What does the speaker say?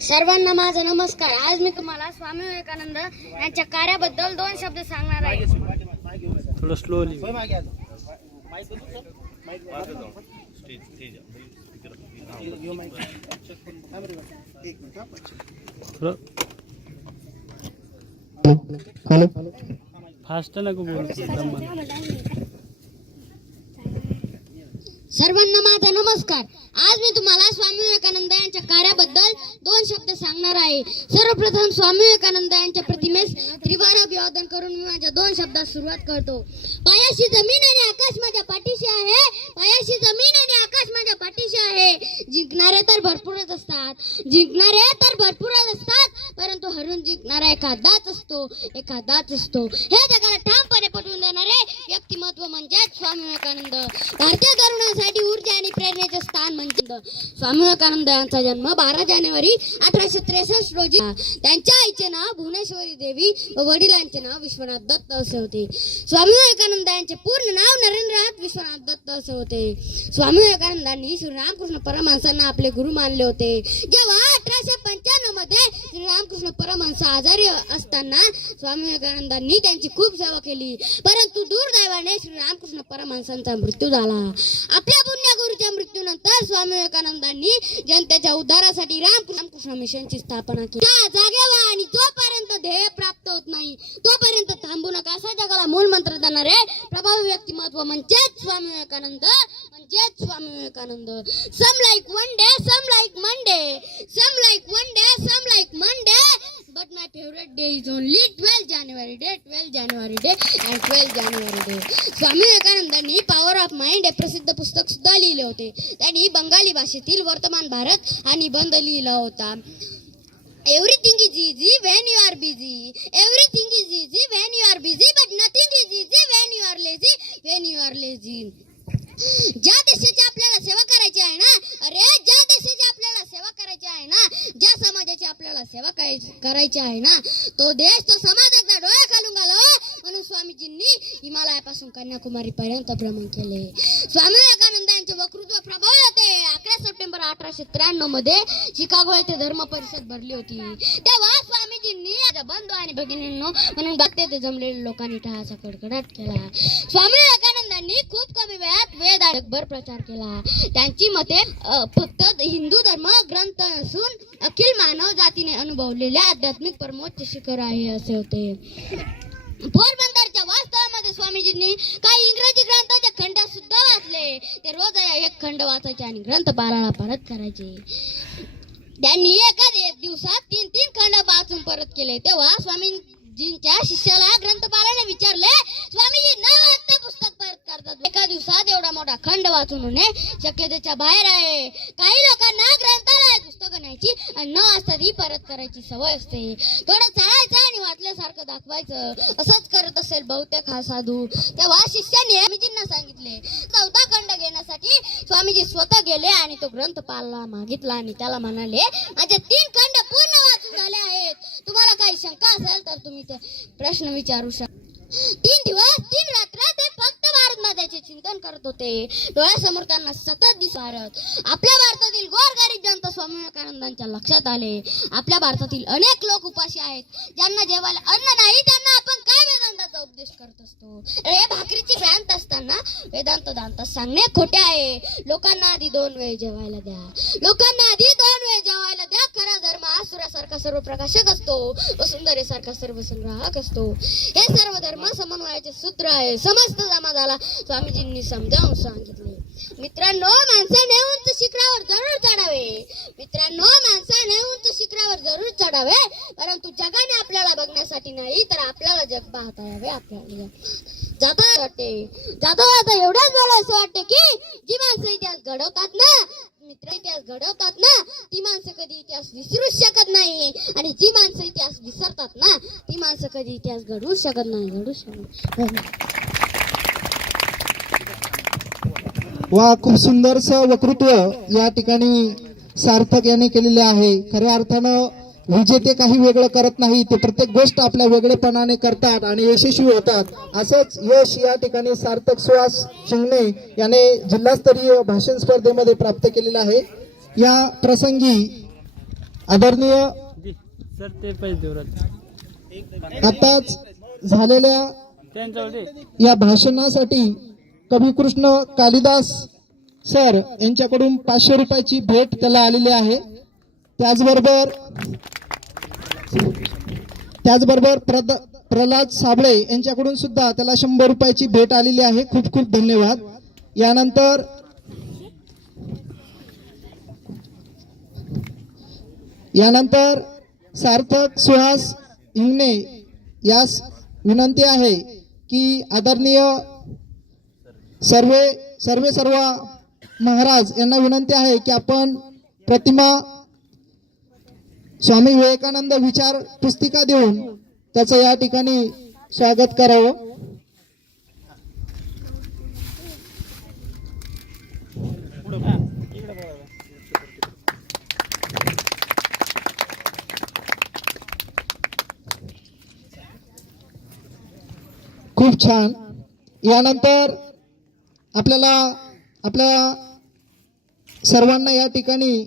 सर्वांना माझा नमस्कार. आज मी तुम्हाला स्वामी विवेकानंद यांच्या कार्याबद्दल 2 शब्द सांगणार आहे. थोडं स्लोली फास्ट नको बोलू. सर्वांना माझा नमस्कार. आज मी तुम्हाला स्वामी विवेकानंद यांच्या कार्याबद्दल 2 शब्द सांगणार आहे. सर्वप्रथम स्वामी विवेकानंद यांच्या प्रतिमेस त्रिवार अभिवादन करून मी माझ्या 2 शब्दात सुरुवात करतो. पायाशी जमीन आणि आकाश माझ्या पाठीशी आहे. पायाशी जमीन आणि आकाश माझ्या पाठीशी आहे. जिंकणारे तर भरपूरच असतात, जिंकणारे तर भरपूरच असतात, परंतु हरून जिंकणारा एखादाच असतो. हे जगाला ठामपणे पटवून देणारे व्यक्तिमत्व म्हणजे स्वामी विवेकानंद. भारतीय तरुणांसाठी ऊर्जा आणि प्रेरणेचे स्थान म्हणजे स्वामी विवेकानंद यांचा जन्म 12 जानेवारी 1863 रोजी. त्यांच्या आईचे नाव भुवनेश्वरी देवी व वडिलांचे नाव विश्वनाथ दत्त असे होते. स्वामी विवेकानंद यांचे पूर्ण नाव नरेंद्रनाथ विश्वनाथ दत्त असे होते. स्वामी विवेकानंदांनी श्रीरामकृष्ण परमहंसांना आपले गुरु मानले होते. जेव्हा 1895 मध्ये श्रीरामकृष्ण परमहंस आजारी असताना स्वामी विवेकानंदांनी त्यांची खूप सेवा केली, परंतु दुर्दैवाने श्रीरामकृष्ण परमहंसांचा मृत्यू झाला. आपल्या पुण्यगुरूच्या मृत्यूनंतर स्वामी विवेकानंदांनी जनतेच्या उद्धारासाठी रामकृष्ण मिशनची स्थापना केली. जागे व्हा आणि जोपर्यंत ध्येय प्राप्त होत नाही तोपर्यंत थांबू नका असा जगाला मूल मंत्र देणारे प्रभावी व्यक्तिमत्व म्हणजेच Swami Vivekananda. Some like one day, some like Monday. Some like one day, some like Monday. But my favorite day is only 12 January day and 12 January day. Swami विवेकानंदांनी पॉवर ऑफ माइंड हे प्रसिद्ध पुस्तक सुद्धा लिहिले होते. त्यांनी बंगाली भाषेतील वर्तमान भारत हा निबंध लिहिला होता. Everything is easy when you are busy. Everything is easy when you are busy, but nothing is easy when you are lazy. ज्या देशाची आपल्याला सेवा करायची आहे ना, ज्या देशाची आपल्याला सेवा करायची आहे ना, ज्या समाजाची आपल्याला सेवा करायची आहे ना, तो देश तो समाज एकदा डोळ्या खालून घालावा म्हणून स्वामीजींनी हिमालयापासून कन्याकुमारी पर्यंत भ्रमण केले. स्वामी विवेकानंद यांचे वक्तृत्व प्रभावी होते. 11 सप्टेंबर 1893 मध्ये शिकागो येथे धर्म परिषद भरली होती. तेव्हा स्वामीजींनी बंधू आणि भगिनींनो म्हणून बघते ते जमलेल्या लोकांनी टाळाचा कडकडाट केला. स्वामी विवेकानंदांनी खूप कमी वेळात वेद जगभर प्रचार केला. त्यांची मते फक्त हिंदू धर्म ग्रंथ नसून अखिल मानव जातीने अनुभवलेले आध्यात्मिक परमोच्च शिखर आहे असे होते. पोरबंदरच्या वास्तवामध्ये स्वामीजींनी काही इंग्रजी ग्रंथाचे खंड सुद्धा वाचले. ते रोज एक खंड वाचायचे आणि ग्रंथ पारायण परत करायचे. त्यांनी एका दिवसात 3 खंड वाचून परत केले. तेव्हा स्वामीजींच्या शिष्याला ग्रंथपालाने विचारले, स्वामीजी न वाचता पुस्तक परत करतात, एका दिवसात एवढा मोठा खंड वाचून होणे शक्यतेच्या बाहेर आहे. काही लोकांना ग्रंथालयात पुस्तकं न्यायची आणि न वाचता ती परत करायची सवय असते. थोडं चालायचं आणि वाचल्यासारखं दाखवायचं, असंच करत असेल बहुतेक हा साधू. तेव्हा शिष्याने स्वामीजींना सांगितले. 4था खंड घेण्यासाठी स्वामीजी स्वतः गेले आणि तो ग्रंथपालाला मागितला आणि त्याला म्हणाले, माझे 3 खंड पूर्ण वाचून झाले आहेत. तुम्हाला काही शंका असेल तर तुम्ही ते प्रश्न विचारू शकता. 3 दिवस 3 रात्र ते फक्त भारत मातेचे चिंतन करत होते. डोळ्यासमोर त्यांना सतत भारत. आपल्या भारतातील गोरगरीब जनता स्वामी विवेकानंदांच्या लक्षात आले. आपल्या भारतातील अनेक लोक उपाशी आहेत. ज्यांना जेवायला अन्न नाही त्यांना आपण काय वेदांताचा उपदेश करत असतो. भाकरीची भ्रांत असताना वेदांत दांत सांगणे खोटे आहे. लोकांना आधी 2 वेळ जेवायला द्या. खरा धर्म हा सूर्यासारखा सर्व प्रकाशक असतो व सुंदरेसारखा सर्व संग्राहक असतो. हे सर्व धर्म समन्वयाचे सूत्र आहे. समस्त समाजाला स्वामीजींनी समजावून सांगितले. मित्रांनो, माणसाने उंच शिखरावर जरूर चढावे, परंतु जगाने आपल्याला बघण्यासाठी नाही तर आपल्याला जग पाहता यावे. आपल्याला जाता एवढंच बोलायचं वाटते की जी माणसं इतिहास घडवतात ना, ती माणसं कधी इतिहास विसरू शकत नाही, आणि जी माणसं इतिहास विसरतात ना, ती माणसं कधी इतिहास घडवू शकत नाही. वा, खूप सुंदरसं वक्तृत्व या ठिकाणी सार्थक यांनी केलेले आहे. खऱ्या अर्थानं विजेते काही वेगळं करत नाही, ते प्रत्येक गोष्ट आपल्या वेगळेपणाने करतात आणि यशस्वी होतात. असंच यश या ठिकाणी सार्थक सुहास शिंगणे याने जिल्हास्तरीय भाषण स्पर्धेमध्ये प्राप्त केलेलं आहे. या प्रसंगी आदरणीय दे. सर ते पैसे देऊ राहिले. आताच झालेल्या त्यांच्यावर दे. या भाषणासाठी कविकृष्ण कालिदास सर यांच्याकडून 500 रुपयाची भेट त्याला आलेली आहे. त्याचबरोबर प्रल्हाद साबळे यांच्याकडून सुद्धा त्याला 100 रुपयाची भेट आलेली आहे. खूप खूप धन्यवाद. यानंतर सार्थक सुहास हिंगणे यास विनंती आहे की आदरणीय सर्व महाराज यांना विनंती आहे की आपण प्रतिमा स्वामी विवेकानंद विचार पुस्तिका देऊन त्याचं या ठिकाणी स्वागत करावं. खूप छान. यानंतर आपल्या सर्वांना या ठिकाणी